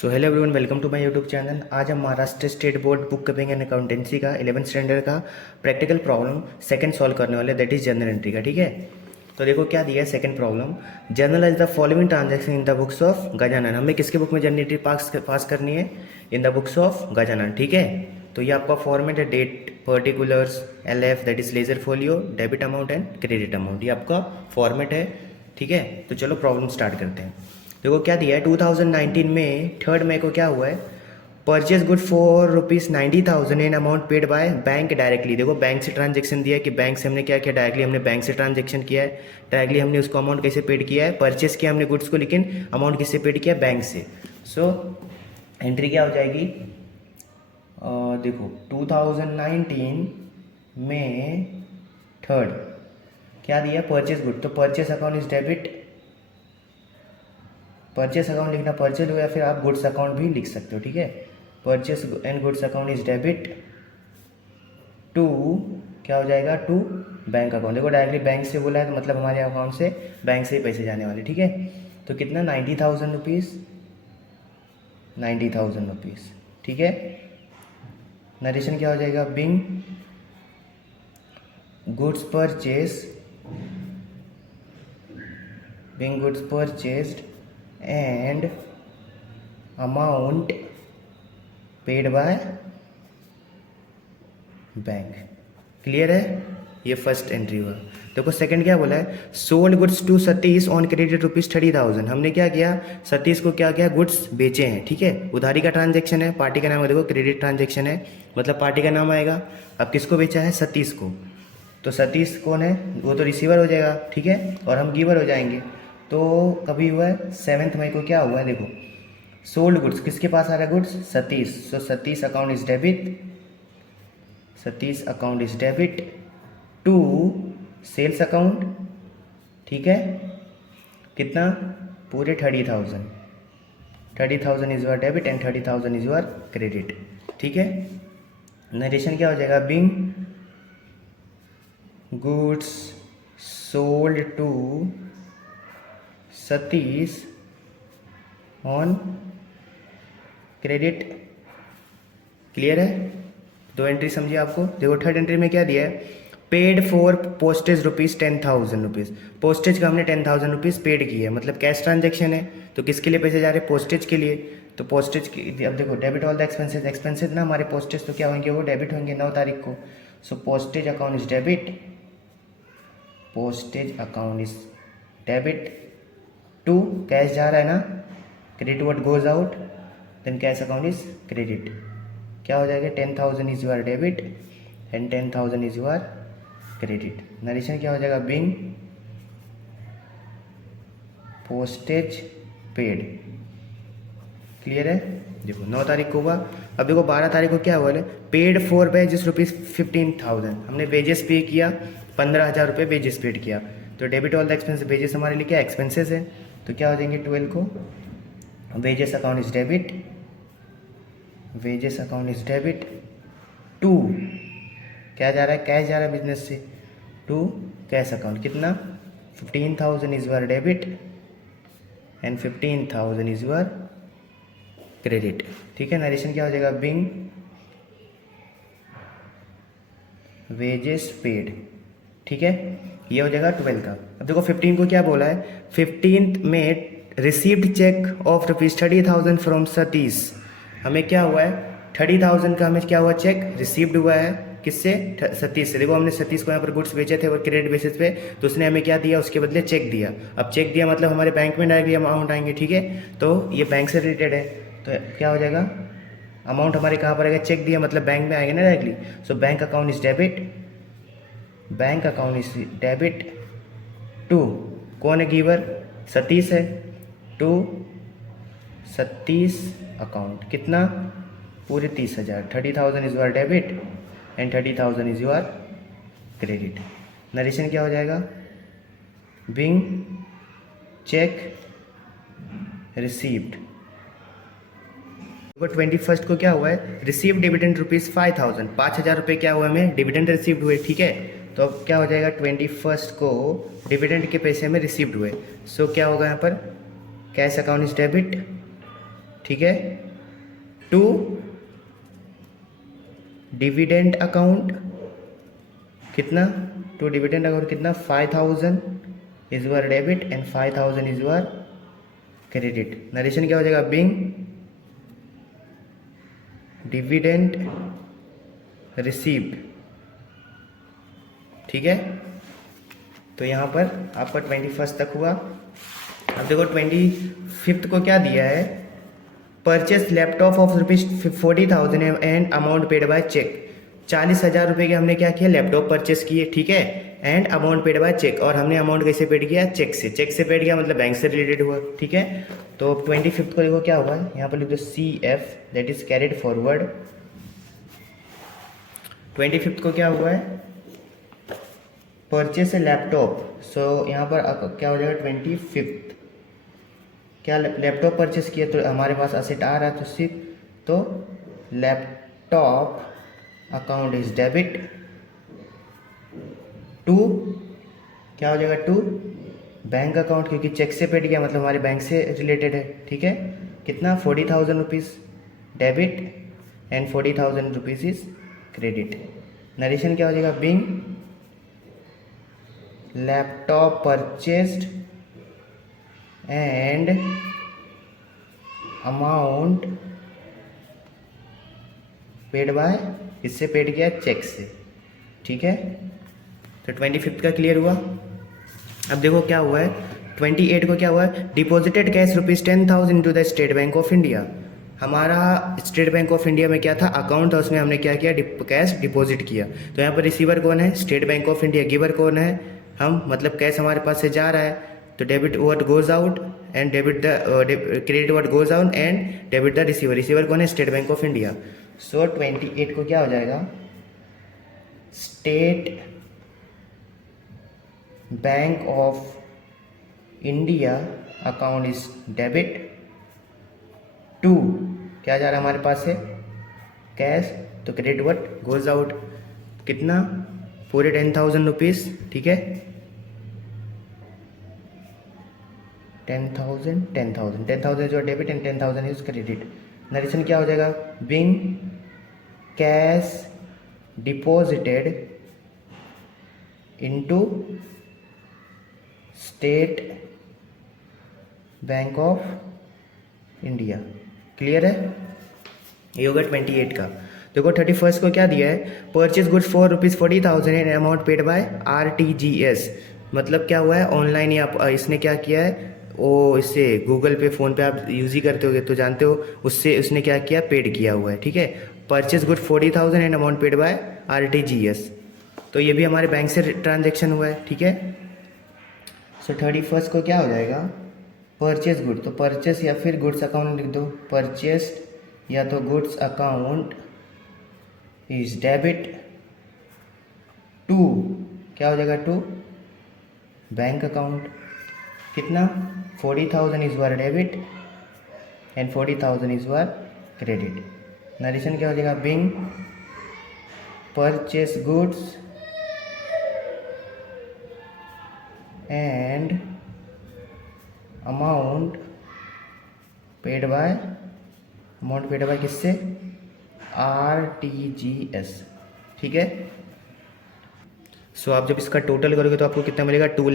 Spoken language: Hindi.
So hello everyone, welcome to my YouTube channel. आज हम Maharashtra state board book keeping and accountancy का 11th स्टैंडर्ड का प्रैक्टिकल प्रॉब्लम सेकंड सॉल्व करने वाले, दैट इज जर्नल एंट्री का। ठीक है, तो देखो क्या दिया है second problem. Journal is the following transaction in the books of Gajanan. हमें किसके बुक में जर्नल एंट्री पास करनी है? In the books of Gajanan. ठीक है, तो ये आपका फॉर्मेट है, date, particulars, LF that is ledger folio, debit amount and credit amount. ये आपका फॉर्मेट है। ठीक है, तो चलो प्रॉब्लम स्टार्ट करते हैं। देखो क्या दिया है, 2019 में 3 मई को क्या हुआ है, purchase good for ₹90,000 in amount paid by bank directly. देखो बैंक से ट्रांजेक्शन दिया है कि बैंक से हमने क्या किया, डायरेक्टली हमने बैंक से ट्रांजेक्शन किया है। डायरेक्टली हमने उसको अमाउंट कैसे पेड किया है, परचेज किया हमने गुड्स को, लेकिन अमाउंट किससे पेड किया, बैंक से। सो एंट्री क्या हो जाएगी, देखो 2019 में 3 क्या दिया, परचेज गुड, तो purchase account is debit. Purchase account लिखना परचेज हो, या फिर आप गुड्स अकाउंट भी लिख सकते हो। ठीक है, purchase and goods account is debit to, क्या हो जाएगा, टू बैंक अकाउंट। देखो डायरेक्टली बैंक से बोला है, तो मतलब हमारे अकाउंट से बैंक से ही पैसे जाने वाले। ठीक है, तो कितना, 90,000 रुपीज़, 90,000 रुपीज़। ठीक है, नरेशन क्या हो जाएगा, being goods purchase, Bing goods purchased and amount paid by bank. Clear है, ये फर्स्ट एंट्री हुआ। देखो सेकंड क्या बोला है, sold goods to Satish on credit ₹30,000। हमने क्या किया, सतीश को क्या किया, गुड्स बेचे हैं। ठीक है, उधारी का ट्रांजेक्शन है, पार्टी का नाम है, देखो क्रेडिट ट्रांजेक्शन है, मतलब पार्टी का नाम आएगा। अब किसको बेचा है, सतीश को। तो सतीश कौन है, वो तो रिसीवर हो जाएगा। ठीक है, और हम गिवर हो जाएंगे। तो कभी हुआ है, 7 मई को क्या हुआ है, देखो सोल्ड गुड्स, किसके पास आ रहा है goods, Satish. So Satish account is debit, Satish account is debit to sales account. ठीक है, कितना, पूरे 30,000, 30,000 is your debit and 30,000 is your credit. ठीक है, नरेशन क्या हो जाएगा, being goods sold to Satish on credit. Clear है, दो एंट्री समझिए आपको। देखो थर्ड एंट्री में क्या दिया है, पेड फॉर पोस्टेज ₹10,000। पोस्टेज का हमने 10,000 रुपीज़ पेड की है, मतलब कैश ट्रांजेक्शन है। तो किसके लिए पैसे जा रहे हैं, पोस्टेज के लिए। तो पोस्टेज की, अब देखो debit all the expenses, expenses ना हमारे पोस्टेज, तो क्या होंगे, वो डेबिट होंगे 9 तारीख को। So postage account is debit, postage account is debit to, cash जा रहा है ना, credit what goes out, then cash account is credit. क्या हो जाएगा, 10,000 is your debit and 10,000 is your credit. Narration क्या हो जाएगा, बिंग पोस्टेज पेड। क्लियर है, देखो 9 तारीख को हुआ। अब देखो 12 तारीख को क्या हुआ है, पेड फॉर वेजेस ₹15,000। हमने वेजेस पे किया, 15,000 रुपये वेजेस पेड किया। तो debit all the expense, wages हमारे लिए क्या एक्सपेंसेस है, तो क्या हो जाएंगे 12 को, wages account is debit, wages account is debit to, क्या जा रहा है, कैश जा रहा है बिजनेस से, टू कैश अकाउंट। कितना, 15,000 is your debit and 15,000 is your credit. ठीक है, नरेशन क्या हो जाएगा, बिंग वेजेस पेड। ठीक है, ये हो जाएगा 12 का। अब देखो 15 को क्या बोला है, 15 में received cheque of ₹30,000 from Satish. हमें क्या हुआ है, 30,000 का हमें क्या हुआ, चेक रिसीव्ड हुआ है, किससे, सतीश से। देखो हमने सतीश को यहाँ पर गुड्स बेचे थे और क्रेडिट बेसिस पे, तो उसने हमें क्या दिया, उसके बदले चेक दिया। अब चेक दिया मतलब हमारे बैंक में डायरेक्टली अमाउंट आएंगे। ठीक है, तो ये बैंक से रिलेटेड है, तो क्या हो जाएगा, अमाउंट हमारे कहाँ पर आएगा, चेक दिया मतलब बैंक में आएगा ना directly. So bank account is debit, bank account is debit to, कौन है गिवर, सतीश है, टू सतीश अकाउंट। कितना, पूरे 30,000, 30,000 is your debit and 30,000 is your credit. Narration क्या हो जाएगा, बिंग चेक रिसीव्ड। 21 को क्या हुआ है, रिसीव डिविडेंड ₹5,000, 5,000 रुपये क्या हुआ, हमें डिविडेंड रिसीव्ड हुए। ठीक है, तो अब क्या हो जाएगा, 21 को डिविडेंड के पैसे हमें रिसीव्ड हुए। सो क्या होगा यहाँ पर, कैश अकाउंट इज डेबिट ठीक है। टू डिविडेंड अकाउंट कितना, टू डिविडेंड अकाउंट कितना 5000 is your debit and 5000 is your credit. Narration क्या हो जाएगा, बिंग डिविडेंड रिसीव्ड, ठीक है। तो यहाँ पर आपका 21 तक हुआ। अब देखो 25 को क्या दिया है, purchase laptop of ₹40,000 and amount paid by cheque. 40,000 रुपये के हमने क्या किया, लैपटॉप परचेस किए, ठीक है, and amount paid by cheque. और हमने अमाउंट कैसे पेड किया, चेक से। चेक से पेड किया मतलब बैंक से रिलेटेड हुआ, ठीक है। तो 25 को देखो क्या हुआ है, यहाँ पर लिख दो CF that is carried forward. 25 को क्या हुआ है, परचेस ए लैपटॉप। सो यहाँ पर क्या हो जाएगा 25, क्या लैपटॉप परचेस किया तो हमारे पास असेट आ रहा है, तो सिर्फ तो laptop account is debit to, क्या हो जाएगा, टू बैंक अकाउंट, क्योंकि चेक से पेड किया मतलब हमारे बैंक से रिलेटेड है, ठीक है। कितना 40,000 rupees debit and 40,000 rupees is credit. Narration क्या हो जाएगा, being laptop purchased and amount paid by, किससे पेड किया, चेक से, ठीक है। तो 25 का क्लियर हुआ। अब देखो क्या हुआ है, 28 को क्या हुआ है, deposited cash ₹10,000 into the state Bank of India. हमारा स्टेट बैंक ऑफ इंडिया में क्या था, अकाउंट था, उसमें हमने क्या किया, कैश डिपॉजिट किया। तो यहाँ पर रिसीवर कौन है, State Bank of India. Giver कौन है, हम, मतलब कैश हमारे पास से जा रहा है, तो debit what goes out and debit the credit what goes out and debit the receiver. Receiver कौन है, स्टेट बैंक ऑफ इंडिया। सो 28 को क्या हो जाएगा, State Bank of India account is debit to, क्या जा रहा है हमारे पास से, कैश, तो क्रेडिट व्हाट गोज आउट, कितना, पूरे 10,000 रुपीज़, ठीक है। 10,000 जो debit and 10,000 is credit. Narration क्या हो जाएगा, being cash deposited into State Bank of India. Clear है, ये होगा 28 का। देखो 31 को क्या दिया है, purchase goods for ₹40,000 and amount paid bye RTGS। मतलब क्या हुआ है, ऑनलाइन ही आप इसने क्या किया है, वो इससे गूगल पे, फ़ोन पे आप यूज़ ही करते होगे तो जानते हो, उससे उसने क्या किया, पेड किया हुआ है, ठीक है। Purchase good 40,000 and amount paid bye RTGS। तो ये भी हमारे बैंक से ट्रांजेक्शन हुआ है, ठीक है। सो 31 को क्या हो जाएगा, परचेज गुड, तो परचेस या फिर गुड्स अकाउंट लिख दो, परचेस्ड या तो goods account is debit to, क्या हो जाएगा, टू बैंक अकाउंट। कितना, 40,000 is your debit and 40,000 is your credit. Narration क्या हो जाएगा, being purchase goods and amount paid by, amount paid by किससे, RTGS, ठीक है। सो आप जब इसका टोटल करोगे तो आपको कितना मिलेगा, 2